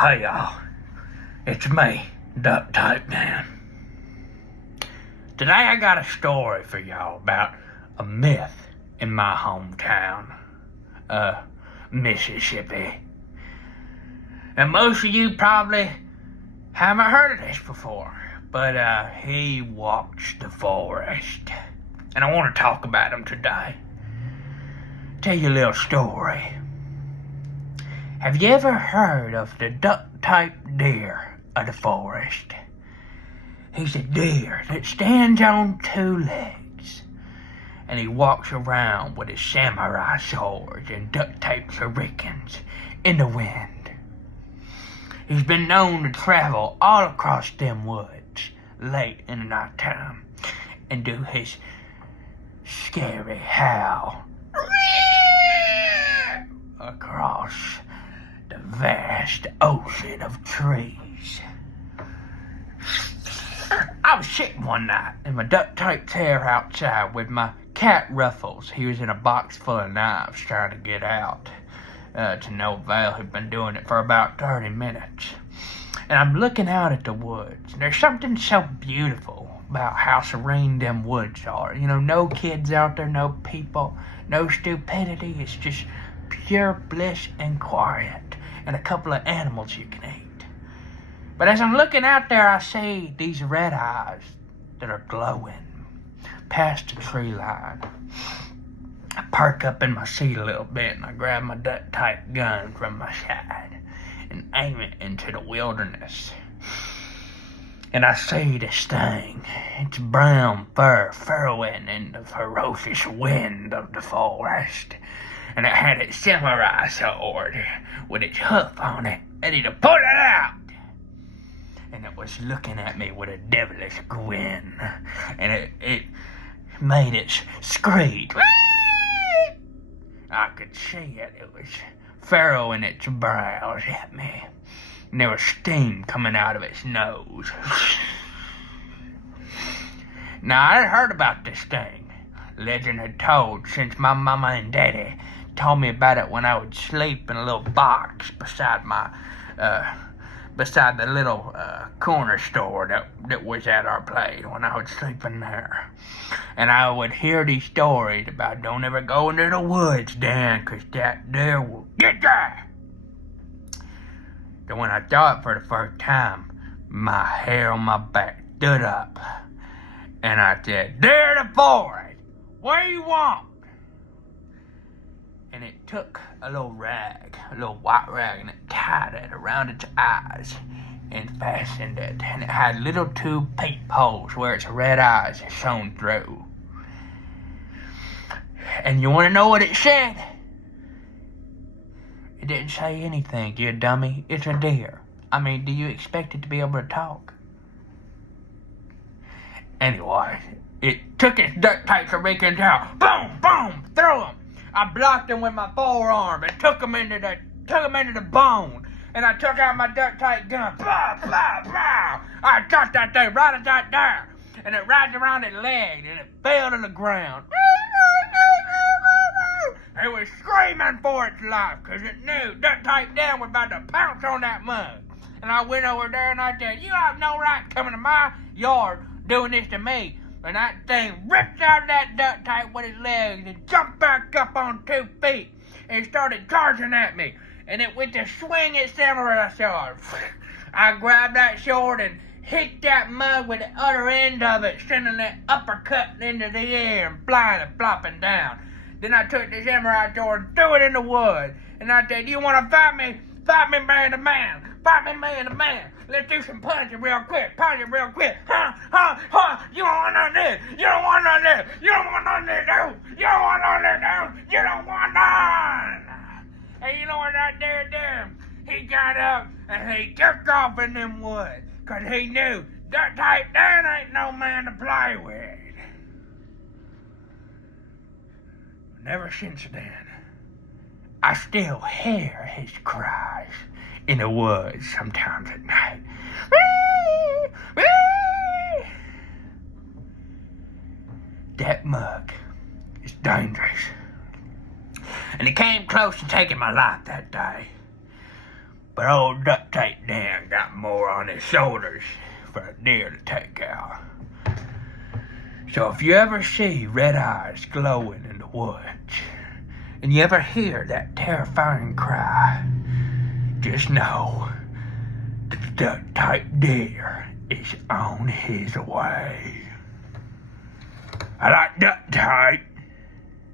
Hey y'all, it's me, Ductape Man. Today I got a story for y'all about a myth in my hometown, Mississippi. And most of you probably haven't heard of this before, but he walks the forest. And I want to talk about him today. Tell you a little story. Have you ever heard of the Ductape deer of the forest? He's a deer that stands on two legs, and he walks around with his samurai sword and duct tapes hurricanes in the wind. He's been known to travel all across them woods late in the night time and do his scary howl across the vast ocean of trees. I was sitting one night in my duct tape chair outside with my cat Ruffles. He was in a box full of knives trying to get out. To no avail. He'd been doing it for about 30 minutes. And I'm looking out at the woods. And there's something so beautiful about how serene them woods are. You know, no kids out there, no people, no stupidity. It's just pure bliss and quiet. And a couple of animals you can eat. But as I'm looking out there, I see these red eyes that are glowing past the tree line. I perk up in my seat a little bit and I grab my duct tape gun from my side and aim it into the wilderness. And I see this thing. It's brown fur furrowing in the ferocious wind of the forest. And it had its samurai sword with its hoof on it, ready to pull it out. And it was looking at me with a devilish grin. And it made its screech. I could see it. It was furrowing its brows at me. And there was steam coming out of its nose. Now, I'd heard about this thing. Legend had told since my mama and daddy told me about it when I would sleep in a little box beside the little corner store that was at our place when I would sleep in there. And I would hear these stories about don't ever go into the woods, Dan, 'cause that deer will get there. Then when I saw it for the first time, my hair on my back stood up. And I said, "Deer of the forest, what do you want?" And it took a little white rag, and it tied it around its eyes and fastened it. And it had little two peepholes where its red eyes shone through. And you want to know what it said? It didn't say anything, you dummy. It's a deer. I mean, do you expect it to be able to talk? Anyway, it took its duct tape hurricanes out. Boom, boom, threw them. I blocked him with my forearm and took him into the bone. And I took out my duct tape gun. Blah, blah, blah. I shot that thing right at that there. And it wrapped around its leg and it fell to the ground. It was screaming for its life because it knew Duct Tape Dan was about to pounce on that mug. And I went over there and I said, "You have no right coming to my yard doing this to me." And that thing ripped out of that duct tape with its legs and jumped back up on 2 feet and started charging at me. And it went to swing its samurai sword. I grabbed that sword and hit that mug with the other end of it, sending it uppercut into the air and flying and flopping down. Then I took the samurai sword and threw it in the wood. And I said, "You want to fight me? Fight me man to man. Fight me man to man. Let's do some punching real quick. Punch it real quick. Huh? You don't want none of this. You don't want none of this. You don't want none of this, dude. You don't want none of this, dude. You don't want none." And you know what that deer did? He got up and he took off in them woods. 'Cause he knew Duct Tape Dan ain't no man to play with. Ever since then, I still hear his cries in the woods sometimes at night. That mug is dangerous. And he came close to taking my life that day. But old Ductape Dan got more on his shoulders for a deer to take out. So if you ever see red eyes glowing in the woods, and you ever hear that terrifying cry, just know the Ductape deer is on his way. I like Ductape.